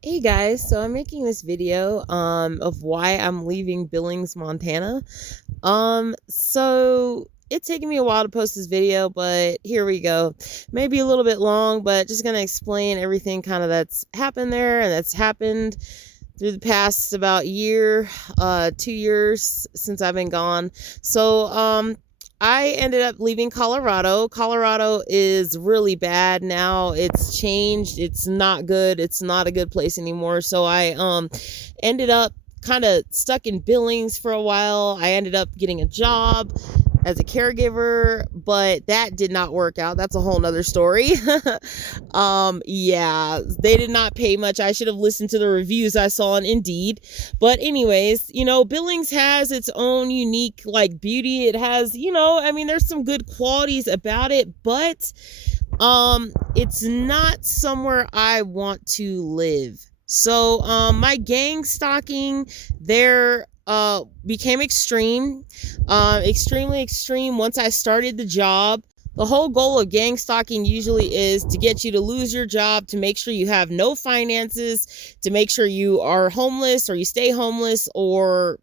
Hey guys, so I'm making this video of why I'm leaving Billings, Montana. So it's taken me a while to post this video, but here we go. Maybe a little bit long, but just gonna explain everything kind of that's happened there and that's happened through the past about year, 2 years since I've been gone. So I ended up leaving Colorado. Colorado is really bad now. It's changed. It's not good. It's not a good place anymore. So I ended up kind of stuck in Billings for a while. I ended up getting a job as a caregiver, but that did not work out. That's a whole nother story. Yeah, they did not pay much. I should have listened to the reviews I saw on Indeed. But anyways, Billings has its own unique like beauty. It has, I mean, there's some good qualities about it, but it's not somewhere I want to live. So my gang stalking there became extremely extreme once I started the job. The whole goal of gang stalking usually is to get you to lose your job, to make sure you have no finances, to make sure you are homeless or you stay homeless, or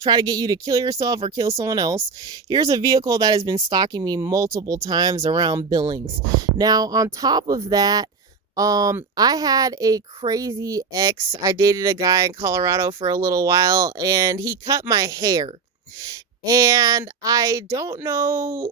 try to get you to kill yourself or kill someone else. Here's a vehicle that has been stalking me multiple times around Billings. Now, on top of that, I had a crazy ex. I dated a guy in Colorado for a little while, and he cut my hair. And I don't know,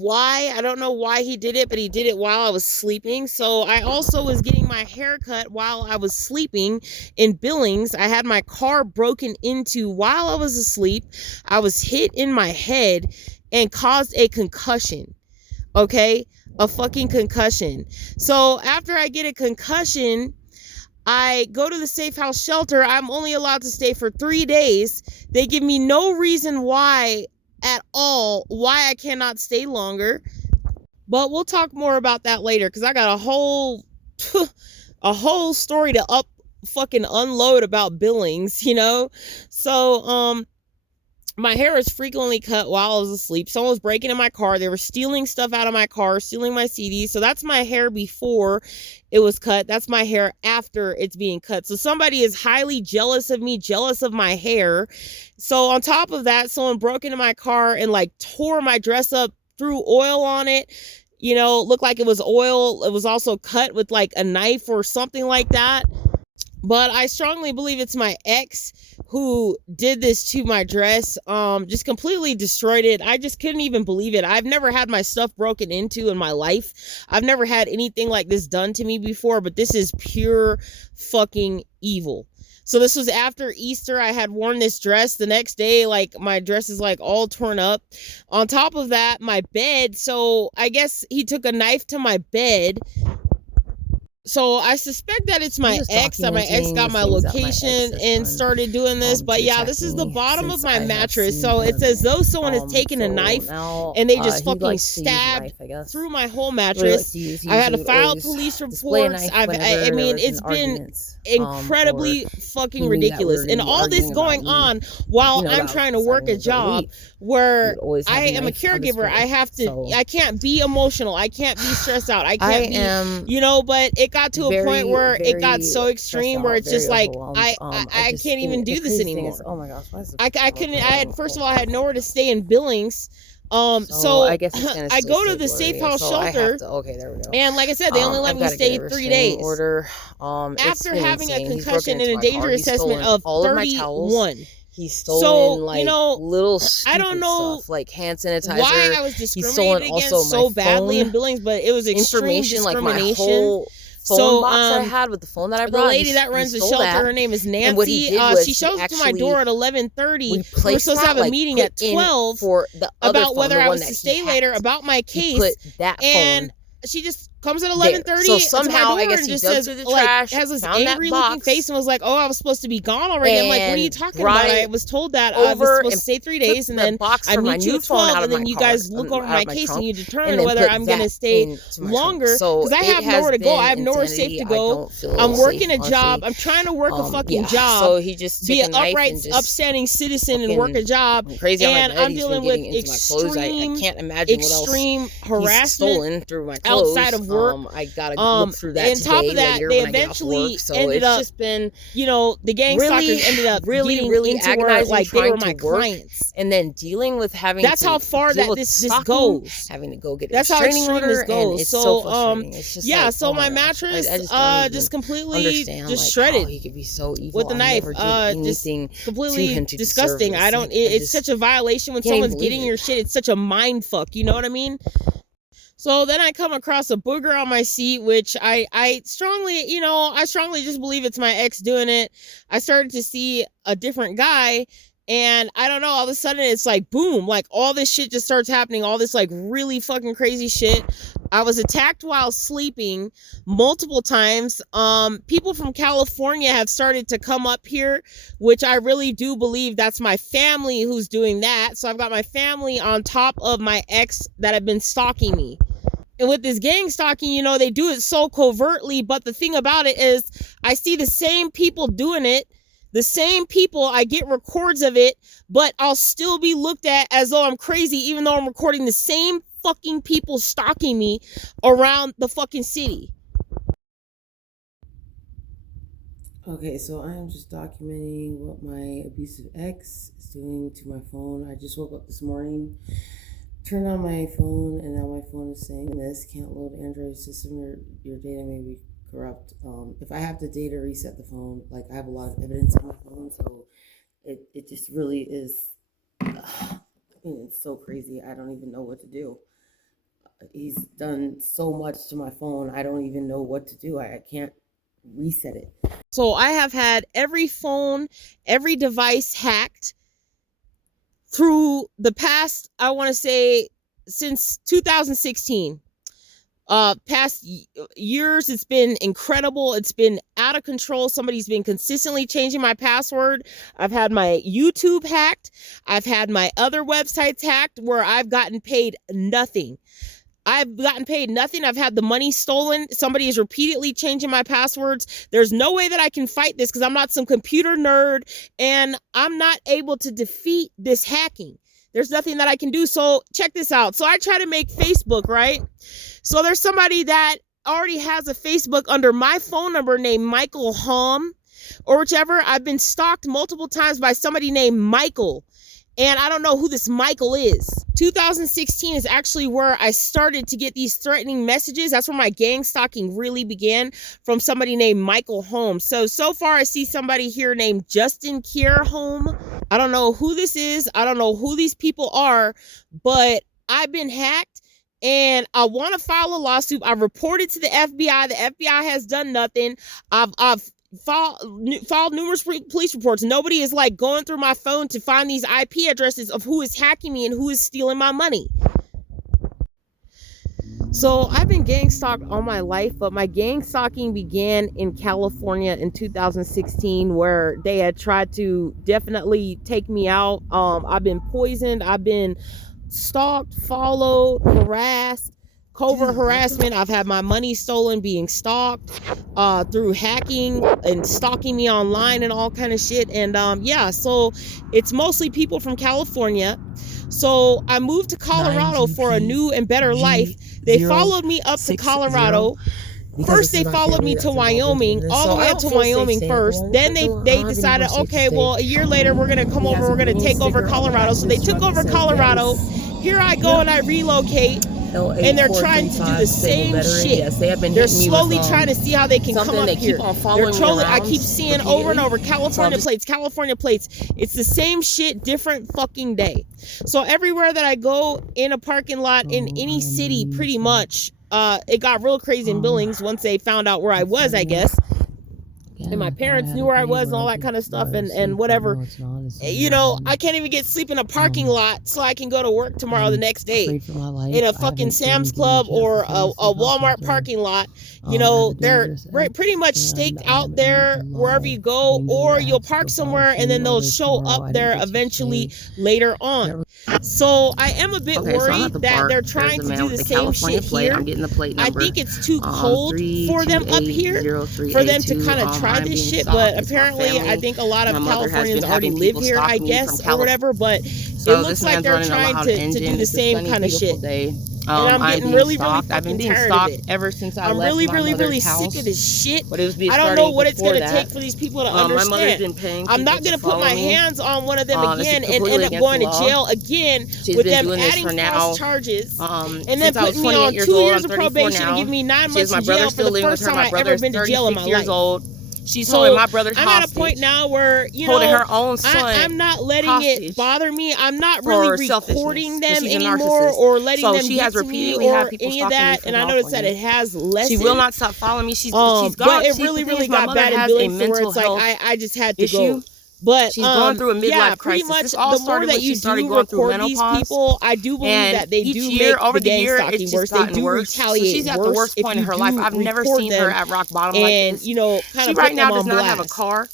why. I don't know why he did it, but he did it while I was sleeping. So I also was getting my hair cut while I was sleeping in Billings. I had my car broken into while I was asleep. I was hit in my head and caused a concussion. Okay? A fucking concussion. So after I get a concussion, I go to the safe house shelter. I'm only allowed to stay for 3 days. They give me no reason why at all, why I cannot stay longer. But we'll talk more about that later, because I got a whole story to fucking unload about Billings, So my hair was frequently cut while I was asleep. Someone was breaking in my car. They were stealing stuff out of my car, stealing my CDs. So that's my hair before it was cut. That's my hair after it's being cut. So somebody is highly jealous of me, jealous of my hair. So on top of that, someone broke into my car and like tore my dress up, threw oil on it. Looked like it was oil. It was also cut with like a knife or something like that. But I strongly believe it's my ex who did this to my dress, just completely destroyed it. I just couldn't even believe it. I've never had my stuff broken into in my life. I've never had anything like this done to me before, but this is pure fucking evil. So this was after Easter. I had worn this dress. The next day, like, my dress is like all torn up. On top of that, my bed. So I guess he took a knife to my bed. So I suspect that it's my ex, that my ex got my location and started doing this. But yeah, this is the bottom of my mattress. So it's as though someone has taken a knife and they just fucking stabbed through my whole mattress. I had to file police reports. I mean, it's been incredibly fucking ridiculous. And all this going on while I'm trying to work a job where I am a caregiver. I can't be emotional. I can't be stressed out. I can't be, but it got to a point where it got so extreme where it's just like I can't even do this anymore. Oh my gosh, I couldn't. First of all, I had nowhere to stay in Billings. So I guess I go to the safe house shelter. Okay, there we go. And like I said, they only let me stay 3 days. After having a concussion and a danger assessment of 31. He's stolen little I don't know stuff, like hand sanitizer. Why I was discriminated against so badly in Billings, but it was extreme discrimination. Like my whole phone box I had with the phone that I brought. The lady that runs the shelter, her name is Nancy. She shows up to my door at 11:30. We're supposed to have a meeting at 12 about whether I was to stay later about my case. And she just comes at 11:30. So somehow I guess he dug through the trash, has this angry looking face, and was like, "Oh, I was supposed to be gone already." I'm like, "What are you talking about? I was told that I was supposed to stay 3 days, and then I meet you at 12, and then you guys look over my case and you determine whether I'm going to stay longer because I have nowhere to go. I have nowhere safe to go. I'm working a job. I'm trying to work a fucking job. So he just be an upright, upstanding citizen and work a job. And I'm dealing with extreme harassment outside of of work. I gotta look through that and top of that, they eventually ended up, just been, you know, the Gangstalkers ended up really into agonizing, where, like, they were my clients, and then dealing with having that's how far that this goes. having to go get that's how extreme this goes. It's so frustrating. It's just yeah, like, so oh my gosh, mattress just completely just like, shredded he could be so evil with the knife. Just completely disgusting. I don't it's such a violation when someone's getting your shit. It's such a mind fuck, you know what I mean? So then I come across a booger on my seat, which I strongly, you know, I strongly just believe it's my ex doing it. I started to see a different guy, and I don't know, all of a sudden it's like, boom, like all this shit just starts happening, all this like really fucking crazy shit. I was attacked while sleeping multiple times. People from California have started to come up here, which I really do believe that's my family who's doing that. So I've got my family on top of my ex that have been stalking me. And with this gang stalking, you know, they do it so covertly. But the thing about it is, I see the same people doing it. The same people, I get records of it, but I'll still be looked at as though I'm crazy, even though I'm recording the same fucking people stalking me around the fucking city. Okay, so I am just documenting what my abusive ex is doing to my phone. I just woke up this morning, turned on my phone, and now my phone is saying this: can't load Android system, your data may be corrupt. If I have to data reset the phone, like, I have a lot of evidence on my phone, so it just really is, I mean, it's so crazy. I don't even know what to do. He's done so much to my phone, I don't even know what to do. I can't reset it. So I have had every phone, every device hacked through the past, I want to say, since 2016. Past years, it's been incredible. It's been out of control. Somebody's been consistently changing my password. I've had my YouTube hacked. I've had my other websites hacked where I've gotten paid nothing. I've gotten paid nothing. I've had the money stolen. Somebody is repeatedly changing my passwords. There's no way that I can fight this because I'm not some computer nerd and I'm not able to defeat this hacking. There's nothing that I can do. So check this out. So I try to make Facebook, right? So there's somebody that already has a Facebook under my phone number named Michael Hom or whichever. I've been stalked multiple times by somebody named Michael. And I don't know who this Michael is. 2016 is actually where I started to get these threatening messages. That's where my gang stalking really began, from somebody named Michael Holmes. So far I see somebody here named Justin Kierholm. I don't know who this is. I don't know who these people are, but I've been hacked and I want to file a lawsuit. I've reported to the FBI. The FBI has done nothing. I've filed numerous police reports. Nobody is like going through my phone to find these IP addresses of who is hacking me and who is stealing my money. So I've been gang stalked all my life, but my gang stalking began in California in 2016, where they had tried to definitely take me out. I've been poisoned. I've been stalked, followed, harassed, covert harassment. I've had my money stolen, being stalked through hacking and stalking me online and all kind of shit. And yeah, so it's mostly people from California. So I moved to Colorado for a new and better life. They followed me up to Colorado. First, they followed me to Wyoming, all the way up to Wyoming first. Then they decided, okay, well, a year later, we're going to come over, we're going to take over Colorado. So they took over Colorado. Here I go and I relocate. And they're trying to do the same shit. Yes, they have been. They're slowly trying to see how they can come up here. They're trolling. I keep seeing over and over California plates, California plates. It's the same shit, different fucking day. So everywhere that I go in a parking lot in any city, pretty much, it got real crazy in Billings once they found out where I was, I guess. And my parents knew where I was and all that kind of stuff and whatever. You know, I can't even get sleep in a parking lot so I can go to work tomorrow the next day in a fucking Sam's Club or a Walmart parking lot. You know, they're pretty much staked out there wherever you go, or you'll park somewhere and then they'll show up there eventually later on. So I am a bit worried that they're trying to do the same shit here. I'm getting the plate number. I think it's too cold for them up here for them to kind of try this shit, but apparently I think a lot of Californians already live here, I guess, or whatever. But So looks this like man's they're running a trying loud to engine. do the It's a same sunny, kind of beautiful shit. day. And I'm getting really I've been being tired stalked of it. ever since I I'm left really, my really, mother's really house. sick of this shit. But it was I don't know what it's going gonna take for these people to My mother's understand. been paying I'm not people gonna to put follow my me. hands on one of them This is again and completely end up against going the to law. jail again She's with been them doing this adding for now, false charges and then since I was putting me 28 on years 2 old. years I'm of 34 probation now. and give me 9 She has months my in brother jail for still the living with first her. time My I ever brother's been to jail in my 36 years life. old. She's So holding my brother I'm at a hostage. point now where, you holding know, her own son I'm not letting it bother me. I'm not for really selfishness, recording 'cause them she's a anymore narcissist. or letting So them she get has to me repeatedly had or people any of stalking me that. for And I help noticed on that you. it has lessened. She will not stop following me. She's but gone. it really, really got bad in Billings to where it's like I just had to go. But she's going through a midlife yeah, crisis. pretty much This all the more started when that you she started do going through record these menopause. people, I do believe And that they each do year, make over the the year, gang it's stalking just worse. They gotten do worse. So retaliate she's at the worse worst if point you in her life. do I've never record seen her them at rock bottom like and, this. you know, kind She of right put now them does on not have a blast. car.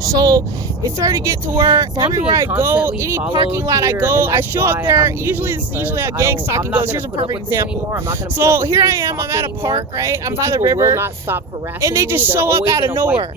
So it started to get to where everywhere I go, any parking lot I go, I show up there. Usually this is usually how gang stalking goes. Here's a perfect example. So here I am, I'm at a park, right? I'm by the river, and they just show up out of nowhere.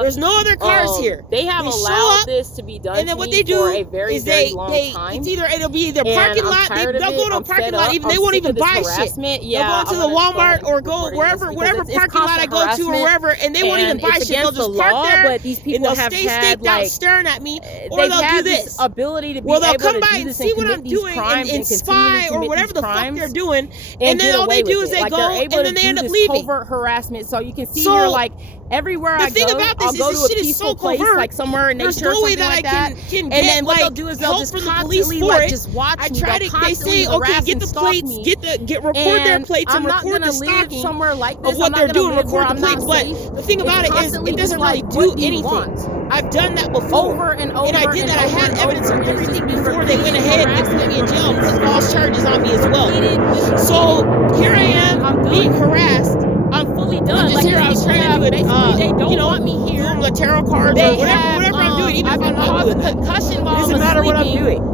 There's no other cars here. They have allowed this to be done, and then what they do is it'll be either parking lot. They'll go to a parking lot, even they won't even buy shit. Yeah, they'll go to the Walmart or go whatever parking lot I go to or wherever, and they won't even buy shit. They'll just park there. But these people have staked out staring at me, or they've they'll had do this ability to be they'll able come to by do and this see and what I'm commit these doing crimes and spy or whatever the fuck they're doing, and then all they do is they go and then they end up leaving. Covert harassment, so you can see here, like everywhere I go, the thing about this I'll go is to this a shit is peaceful so place, covert. like somewhere in nature or no way something that like I that. can And get then what they'll like do is they'll help just from the constantly police for like it. just watch I me. try They'll to. They say constantly okay, harass get and the stalk plates, me. record their plates and I'm not record gonna the live stalking somewhere like this. of what I'm not they're gonna doing. live where Record the I'm not plates, safe. but the thing about it is it doesn't really do anything. I've done that before. Over and over. And I did that. I had evidence of and everything just before they went ahead and put me in jail and put false charges on me as well. Repeated. So here I am being harassed. I'm fully done. Just here I was trying to do it. They don't want me here. Doing the tarot cards or whatever I'm doing, even if I'm not doing that. Concussion while It doesn't I'm matter what I'm sleeping. doing.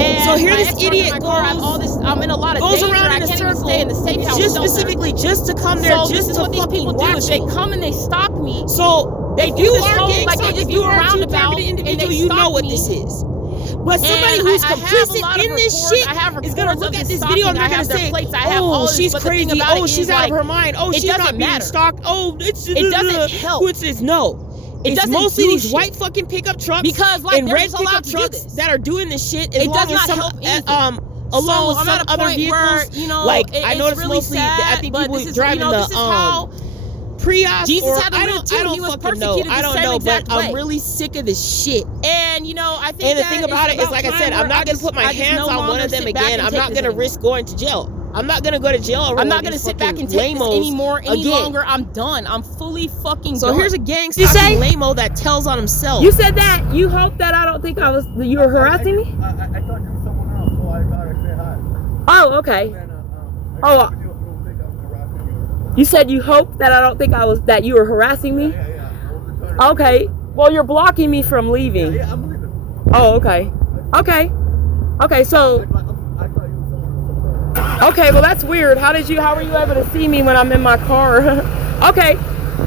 And so here my this ex-worker idiot in my car, I'm in a lot of goes danger. around in a I can't even circle, stay in the safe house just shelter. specifically just to come there, So just this is to what these people fucking do. watch Is they me. come and they stalk me. So They if do you this are whole, gang like they stalking, just if you do a are a roundabout targeted and individual, they you know stalk what me. this is. But somebody And who's I have a complicit lot of in this reports. shit I have is gonna reports look of at this this video and stalking. they're I gonna have their say, plates. I have all "Oh, this, she's but the thing crazy. about Oh, it she's is, out like, of her mind. Oh, it she's not doesn't being matter. stalked. Oh, It doesn't help. Coincidence? No. It It's doesn't mostly do these shit. white fucking pickup trucks Because like and they're red just allowed pickup to do trucks this. that are doing this shit. As It long does as not some help anything. along with I'm some at a other point vehicles. where, you know, like it's I noticed really mostly, sad, I think but people this is, driving you know, this is how Prius Jesus or had to I live don't too. He was fucking know. persecuted I the don't same know, but exact way. I'm really sick of this shit. And you know, I think And the that thing about it is, like I said, I'm not gonna put my hands on one of them again. I'm not gonna risk going to jail. I'm not gonna go to jail over I'm not gonna sit back and take this anymore any longer. I'm done. I'm fully fucking so done. Here's a gang-stalking lame-o that tells on himself. You said that you hope that I don't think you were harassing me? I thought you were someone else, so I thought I'd say hi. Oh, okay. And, You said you hope that I don't think that you were harassing me? Yeah. Okay. Well, you're blocking me from leaving. Yeah, I'm leaving. Oh, okay. Okay. Okay, so I thought you were someone else. okay, well that's weird. How were you able to see me when I'm in my car? Okay.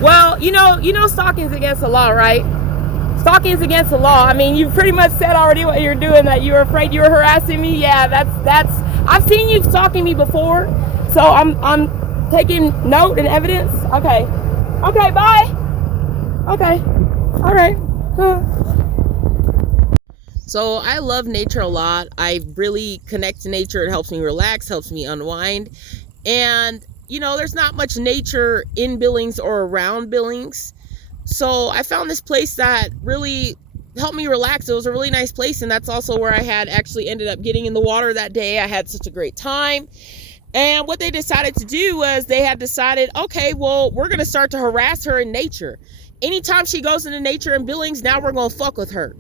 Well, you know stalking's against the law, right? Stalking's against the law. I mean, you pretty much said already what you're doing, that you were afraid you were harassing me. Yeah, that's I've seen you stalking me before. So I'm taking note and evidence. Okay. Okay, bye. Okay. All right. So I love nature a lot. I really connect to nature. It helps me relax, helps me unwind. And, you know, there's not much nature in Billings or around Billings. So I found this place that really helped me relax. It was a really nice place. And that's also where I had actually ended up getting in the water that day. I had such a great time. And what they decided to do was they had decided, okay, well, we're going to start to harass her in nature. Anytime she goes into nature in Billings, now we're going to fuck with her.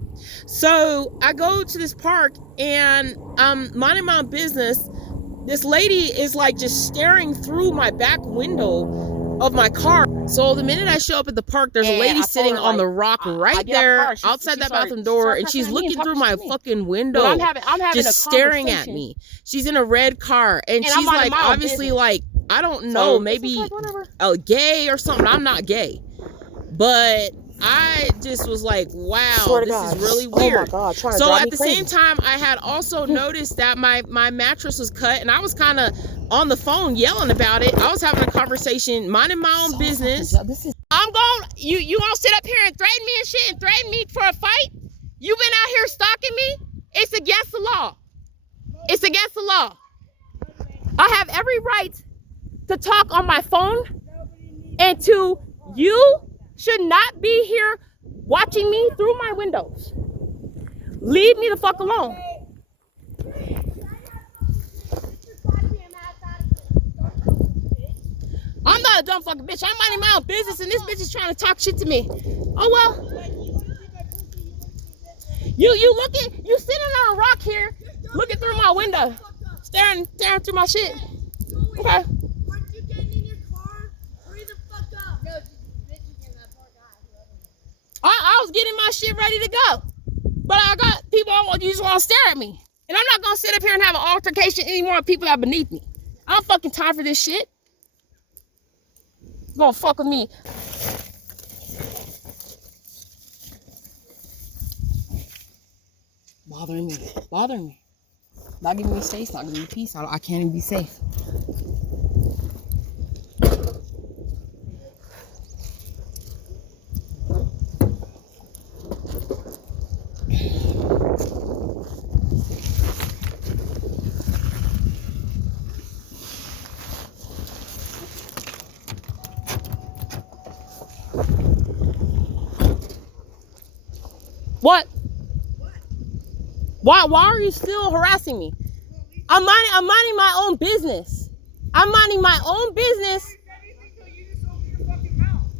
So I go to this park and I'm minding my own business. This lady is like just staring through my back window of my car. So the minute I show up at the park, there's a lady sitting on the rock right there outside that bathroom door, and she's looking through my fucking window, I'm having just staring at me. She's in a red car, and she's like obviously like, I don't know, maybe a gay or something. I'm not gay, but I just was like, wow, Swear to this God. is really Oh my weird. God, trying to So drive at me the crazy. same time, I had also noticed that my mattress was cut, and I was kind of on the phone yelling about it. I was having a conversation, minding my own business. I'm going, you gonna sit up here and threaten me and shit and threaten me for a fight? You been out here stalking me? It's against the law. It's against the law. I have every right to talk on my phone, and you should not be here watching me through my windows. Leave me the fuck alone. I'm not a dumb fucking bitch. I'm minding my own business, and this bitch is trying to talk shit to me. Oh well. You looking, you sitting on a rock here, looking through my window, staring through my shit. Okay. I was getting my shit ready to go, but I got people you just want to stare at me, and I'm not gonna sit up here and have an altercation anymore with people that are beneath me. I don't fucking time for this shit. Gonna fuck with me. Bothering me. Not giving me space, not giving me peace. I can't even be safe. What? Why are you still harassing me? I'm minding my own business. I'm minding my own business.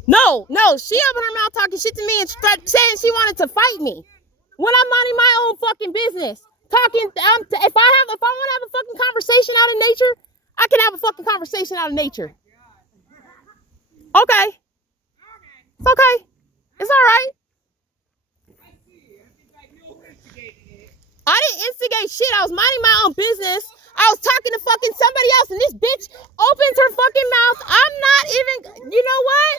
No, she opened her mouth talking shit to me and saying she wanted to fight me. When I'm minding my own fucking business. Talking, if I want to have a fucking conversation out in nature, I can have a fucking conversation out in nature. Okay. It's okay. It's all right. I didn't instigate shit. I was minding my own business. I was talking to fucking somebody else, and this bitch opens her fucking mouth. I'm not even, you know what?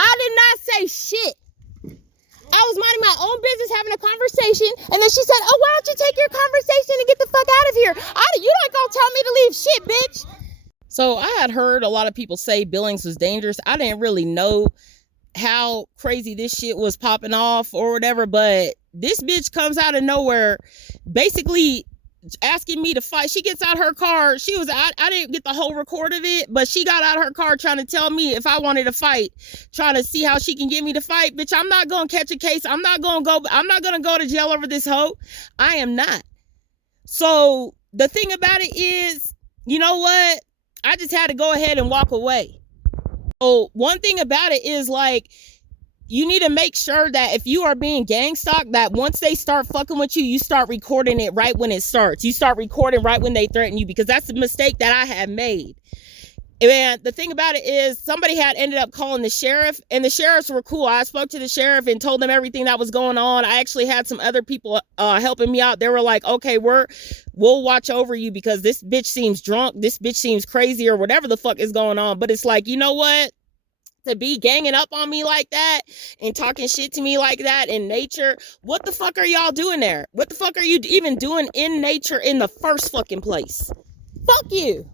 I did not say shit. I was minding my own business, having a conversation, and then she said, oh, why don't you take your conversation and get the fuck out of here? You not gonna tell me to leave shit, bitch. So I had heard a lot of people say Billings was dangerous. I didn't really know how crazy this shit was popping off or whatever, but this bitch comes out of nowhere basically asking me to fight. She gets out her car. I didn't get the whole record of it, but she got out her car trying to tell me if I wanted to fight, trying to see how she can get me to fight. Bitch, I'm not gonna catch a case. I'm not gonna go to jail over this hoe. I am not. So the thing about it is, you know what? I just had to go ahead and walk away. So one thing about it is, like, you need to make sure that if you are being gang stalked, that once they start fucking with you, you start recording it right when it starts. You start recording right when they threaten you, because that's the mistake that I had made. And the thing about it is, somebody had ended up calling the sheriff, and the sheriffs were cool. I spoke to the sheriff and told them everything that was going on. I actually had some other people helping me out. They were like, okay, we'll watch over you because this bitch seems drunk. This bitch seems crazy, or whatever the fuck is going on. But it's like, you know what? To be ganging up on me like that and talking shit to me like that in nature, what the fuck are y'all doing there? What the fuck are you even doing in nature in the first fucking place? Fuck you.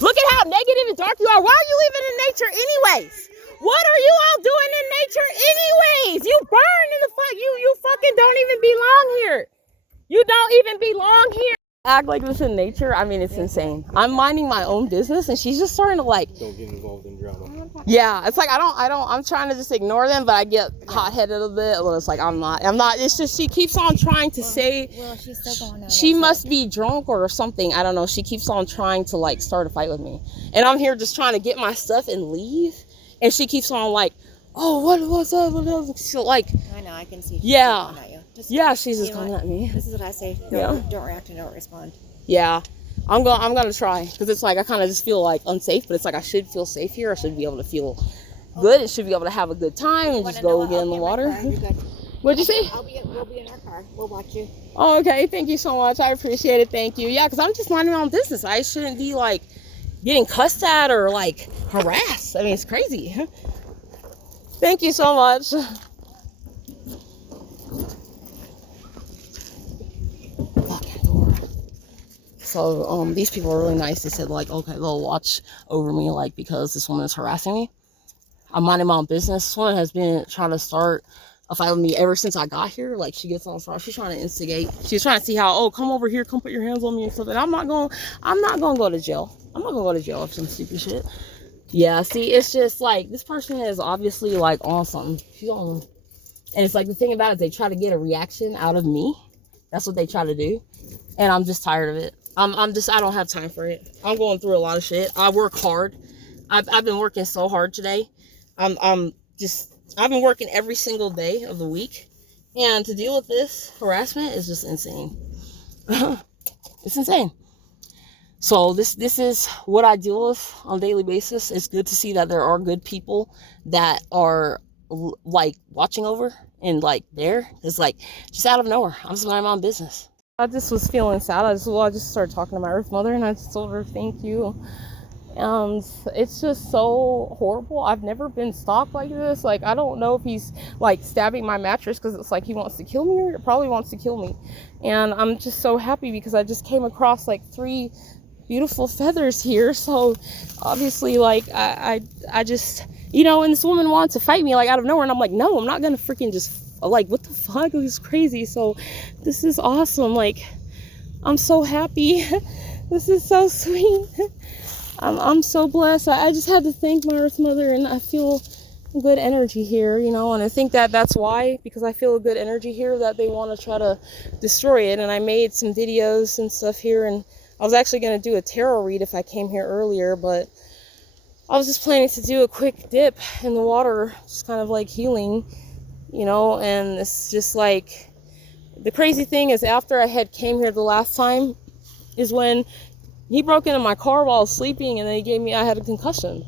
Look at how negative and dark you are. Why are you living in nature anyways? What are you all doing in nature anyways? You burn in the fuck. You fucking don't even belong here. You don't even belong here. Act like this in nature. I mean, it's insane. I'm minding my own business, and she's just starting to like. Don't get involved in drama. Yeah, it's like I'm trying to just ignore them, but I get hot-headed a little bit. Well, it's like I'm not. It's just she keeps on trying to say. Well, she's still going on. She must be drunk or something. I don't know. She keeps on trying to like start a fight with me, and I'm here just trying to get my stuff and leave, and she keeps on like, oh, what's up? So, like, I know, I can see. Yeah. Coming at you. She's just coming at me. This is what I say. Yeah. Don't react and don't respond. Yeah, I'm gonna try, because it's like I kind of just feel like unsafe, but it's like I should feel safe here. I should be able to feel good. It should be able to have a good time and just go get in the water. What'd you say? We'll be in our car. We'll watch you. Oh, okay. Thank you so much. I appreciate it. Thank you. Yeah, because I'm just minding my own business. I shouldn't be like getting cussed at or like harassed. I mean, it's crazy. Thank you so much. Fucking door. So these people are really nice. They said like, okay, they'll watch over me, like, because this woman is harassing me. I'm minding my own business. This woman has been trying to start a fight with me ever since I got here. Like, she gets on front. She's trying to instigate. She's trying to see how, oh, come over here, come put your hands on me and stuff. And I'm not gonna go to jail. I'm not gonna go to jail for some stupid shit. Yeah, see, it's just like, this person is obviously like on something. She's on, and it's like, the thing about it is they try to get a reaction out of me. That's what they try to do. And I'm just tired of it. I don't have time for it. I'm going through a lot of shit. I work hard. I've been working so hard today. I've been working every single day of the week. And to deal with this harassment is just insane. It's insane. So this is what I deal with on a daily basis. It's good to see that there are good people that are like watching over and like there. It's like just out of nowhere. I'm just minding my own business. I just was feeling sad. I just started talking to my Earth Mother and I just told her thank you. And it's just so horrible. I've never been stalked like this. Like, I don't know if he's like stabbing my mattress because it's like he wants to kill me, or probably wants to kill me. And I'm just so happy because I just came across like 3 beautiful feathers here. So obviously, like, I just, you know, and this woman wanted to fight me like out of nowhere, and I'm like, no, I'm not gonna freaking just, like, what the fuck? It was crazy. So this is awesome. Like, I'm so happy. This is so sweet. I'm so blessed. I just had to thank my Earth Mother, and I feel good energy here, you know, and I think that's why, because I feel a good energy here, that they want to try to destroy it. And I made some videos and stuff here, and I was actually going to do a tarot read if I came here earlier, but I was just planning to do a quick dip in the water, just kind of like healing, you know. And it's just like, the crazy thing is, after I had came here the last time is when he broke into my car while I was sleeping, and then I had a concussion.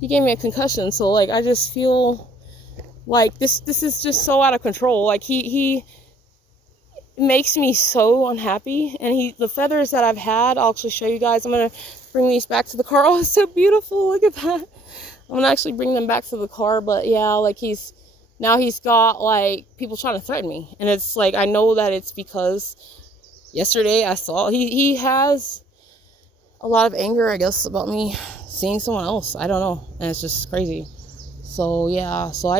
He gave me a concussion. So like, I just feel like this is just so out of control. Like, he makes me so unhappy. And the feathers that I've had, I'll actually show you guys. I'm gonna bring these back to the car. Oh, it's so beautiful. Look at that. I'm gonna actually bring them back to the car. But yeah, like, he's got like people trying to threaten me, and it's like, I know that it's because yesterday I saw he has a lot of anger, I guess, about me seeing someone else. I don't know, and it's just crazy. So yeah, so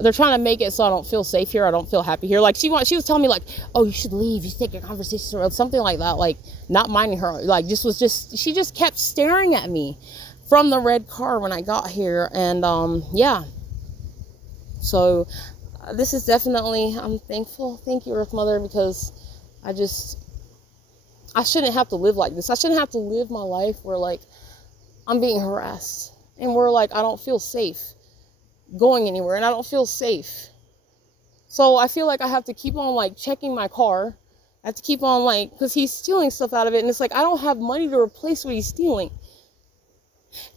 they're trying to make it so I don't feel safe here. I don't feel happy here. Like, she was telling me like, oh, you should leave, you should take your conversation, or something like that. Like, not minding her. Like, she just kept staring at me from the red car when I got here. And yeah, so this is definitely, I'm thankful. Thank you, Earth Mother, because I shouldn't have to live like this. I shouldn't have to live my life where like I'm being harassed, and where like I don't feel safe going anywhere, and I don't feel safe. So I feel like I have to keep on like checking my car. I have to keep on, like, because he's stealing stuff out of it, and it's like, I don't have money to replace what he's stealing.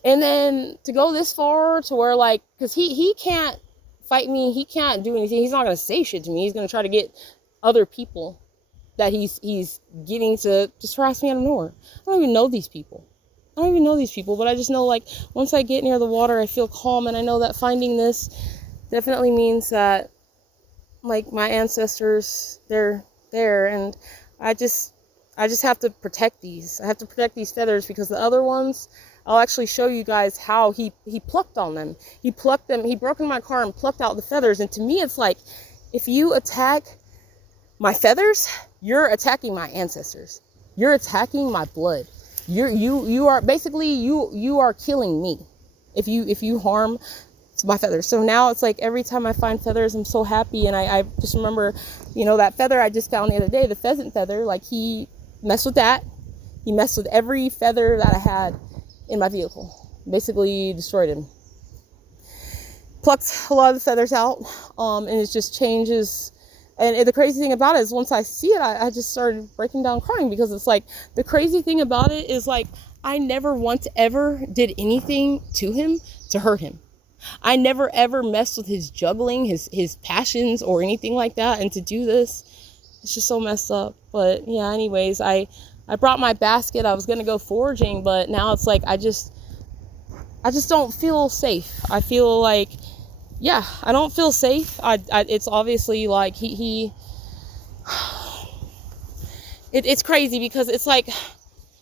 And then to go this far to where like, because he can't fight me, he can't do anything, he's not going to say shit to me, he's going to try to get other people that he's getting to just harass me out of nowhere. I don't even know these people, but I just know, like, once I get near the water, I feel calm, and I know that finding this definitely means that, like, my ancestors, they're there, and I just have to protect these. I have to protect these feathers, because the other ones, I'll actually show you guys how he plucked on them. He plucked them, he broke in my car and plucked out the feathers, and to me, it's like, if you attack my feathers, you're attacking my ancestors. You're attacking my blood. You are basically, you are killing me if you harm my feathers. So now it's like, every time I find feathers, I'm so happy. And I just remember, you know, that feather I just found the other day, the pheasant feather, like, he messed with that. He messed with every feather that I had in my vehicle. Basically destroyed him. Plucked a lot of the feathers out, and it just changes. And the crazy thing about it is, once I see it, I just started breaking down crying, because it's like, the crazy thing about it is, like, I never once ever did anything to him to hurt him. I never ever messed with his juggling, his passions, or anything like that. And to do this, it's just so messed up. But yeah, anyways, I brought my basket. I was going to go foraging, but now it's like, I I just don't feel safe. I feel like, yeah, I don't feel safe. It's obviously like it's crazy because it's like,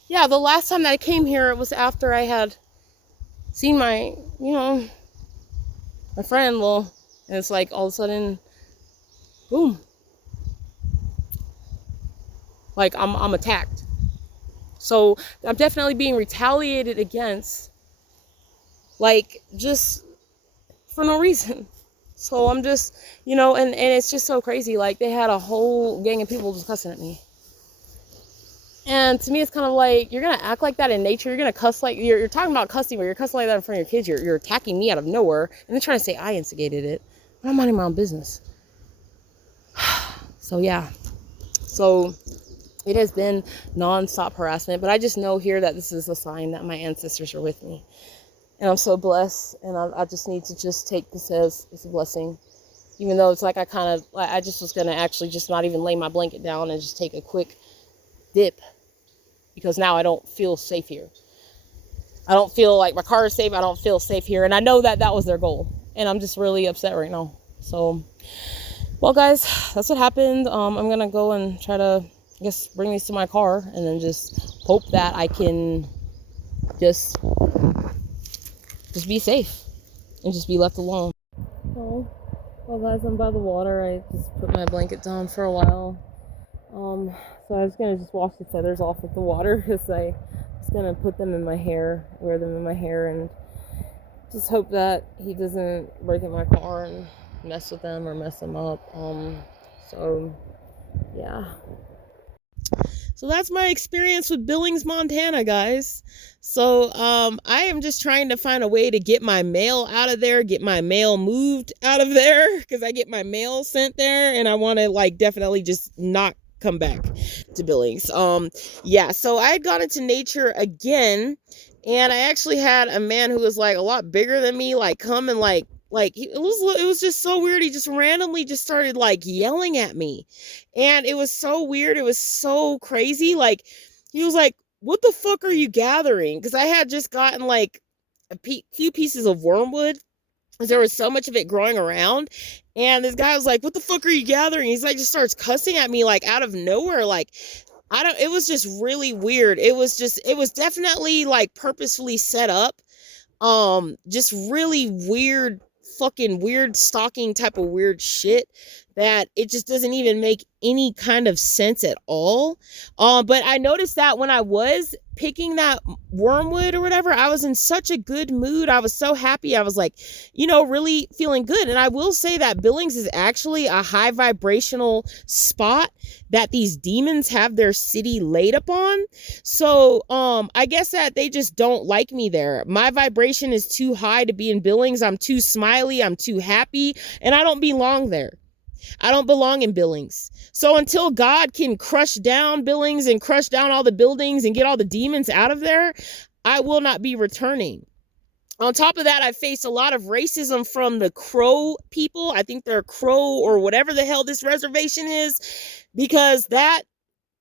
yeah, the last time that I came here, it was after I had seen my friend. Well, and it's like all of a sudden, boom, like I'm attacked. So I'm definitely being retaliated against, like, just for no reason. So I'm just, and it's just so crazy. Like, they had a whole gang of people just cussing at me. And to me, it's kind of like, you're going to act like that in nature. You're going to cuss like, you're talking about cussing, but you're cussing like that in front of your kids. You're attacking me out of nowhere. And then trying to say I instigated it. But I'm minding my own business. So, yeah. So, it has been non-stop harassment. But I just know here that this is a sign that my ancestors are with me. And I'm so blessed. And I just need to just take this as it's a blessing. Even though it's like I just was going to actually just not even lay my blanket down and just take a quick dip. Because now I don't feel safe here. I don't feel like my car is safe. I don't feel safe here. And I know that was their goal. And I'm just really upset right now. So, well, guys, that's what happened. I'm going to go and try to, I guess, bring these to my car. And then just hope that I can just be safe. And just be left alone. So, well, guys, I'm by the water. I just put my blanket down for a while. So I was going to just wash the feathers off with the water because I was going to put them in my hair, wear them in my hair, and just hope that he doesn't break in my car and mess with them or mess them up. So, yeah. So that's my experience with Billings, Montana, guys. So I am just trying to find a way to get my mail out of there, get my mail moved out of there, because I get my mail sent there, and I want to, like, definitely just not come back to Billings. Yeah, so I had gone into nature again, and I actually had a man who was like a lot bigger than me, like, come and like it was just so weird. He just randomly just started like yelling at me, and it was so weird. It was so crazy. Like, he was like, "What the fuck are you gathering?" Because I had just gotten like a few pieces of wormwood. There was so much of it growing around, and this guy was like, "What the fuck are you gathering?" He's like, just starts cussing at me like out of nowhere. Like, it was just really weird. It was definitely like purposefully set up. Just really weird, fucking weird stalking type of weird shit that it just doesn't even make any kind of sense at all. But I noticed that when I was picking that wormwood or whatever, I was in such a good mood. I was so happy. I was like, really feeling good. And I will say that Billings is actually a high vibrational spot that these demons have their city laid upon. So, I guess that they just don't like me there. My vibration is too high to be in Billings. I'm too smiley. I'm too happy, and I don't belong there. I don't belong in Billings. So until God can crush down Billings and crush down all the buildings and get all the demons out of there, I will not be returning. On top of that, I faced a lot of racism from the Crow people. I think they're Crow or whatever the hell this reservation is, because that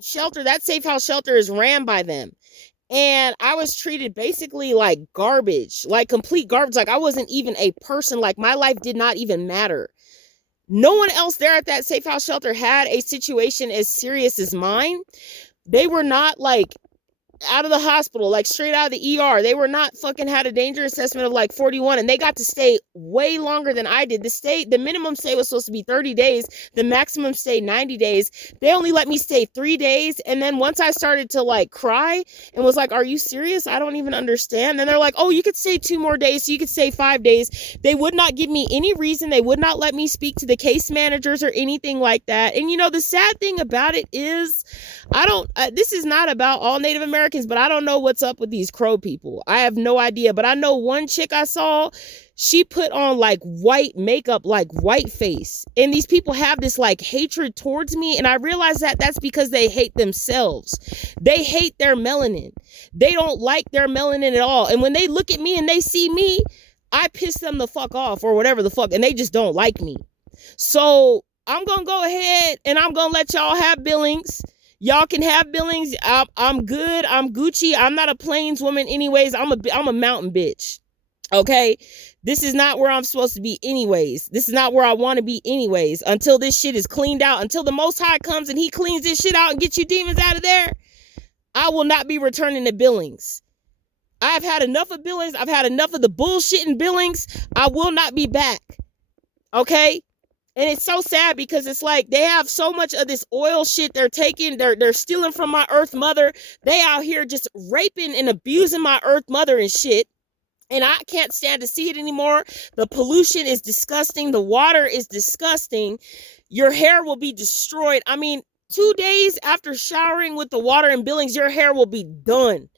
shelter, that safe house shelter, is ran by them. And I was treated basically like garbage, like complete garbage. Like I wasn't even a person. Like my life did not even matter. No one else there at that safe house shelter had a situation as serious as mine. They were not like out of the hospital, like straight out of the ER. They were not fucking had a danger assessment of like 41, and they got to stay way longer than I did. The minimum stay was supposed to be 30 days. The maximum stay 90 days. They only let me stay 3 days. And then once I started to like cry and was like, "Are you serious? I don't even understand." And they're like, "Oh, you could stay 2 more days. So you could stay 5 days." They would not give me any reason. They would not let me speak to the case managers or anything like that. And the sad thing about it is, this is not about all Native Americans, but I don't know what's up with these Crow people. I have no idea. But I know one chick I saw, she put on like white makeup, like white face. And these people have this like hatred towards me. And I realize that that's because they hate themselves. They hate their melanin. They don't like their melanin at all. And when they look at me and they see me, I piss them the fuck off or whatever the fuck. And they just don't like me. So I'm going to go ahead and I'm going to let y'all have Billings. Y'all can have Billings. I'm good. I'm Gucci. I'm not a plains woman anyways. I'm a mountain bitch. Okay, this is not where I'm supposed to be anyways. This is not where I want to be anyways. Until this shit is cleaned out, until the Most High comes and he cleans this shit out and gets you demons out of there, I will not be returning to Billings. I've had enough of Billings. I've had enough of the bullshit in Billings. I will not be back. Okay? And it's so sad because it's like they have so much of this oil shit they're taking. They're stealing from my earth mother. They out here just raping and abusing my earth mother and shit. And I can't stand to see it anymore. The pollution is disgusting. The water is disgusting. Your hair will be destroyed. I mean, 2 days after showering with the water in Billings, your hair will be done.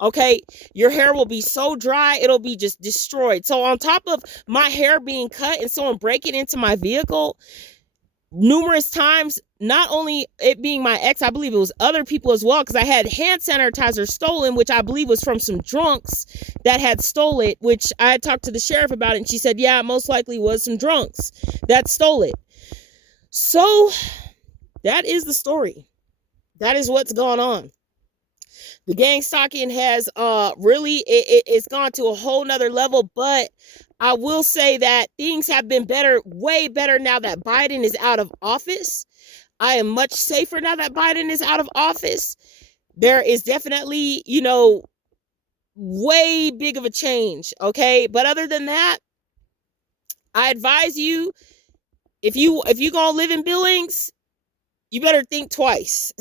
Okay, your hair will be so dry, it'll be just destroyed. So on top of my hair being cut and someone breaking into my vehicle numerous times, not only it being my ex, I believe it was other people as well, because I had hand sanitizer stolen, which I believe was from some drunks that had stole it, which I had talked to the sheriff about it, and she said, yeah, it most likely was some drunks that stole it. So that is the story. That is what's going on. The gang stalking has really it's gone to a whole nother level, but I will say that things have been better, way better now that Biden is out of office. I am much safer now that Biden is out of office. There is definitely, way big of a change, okay? But other than that, I advise you, if you gonna live in Billings, you better think twice.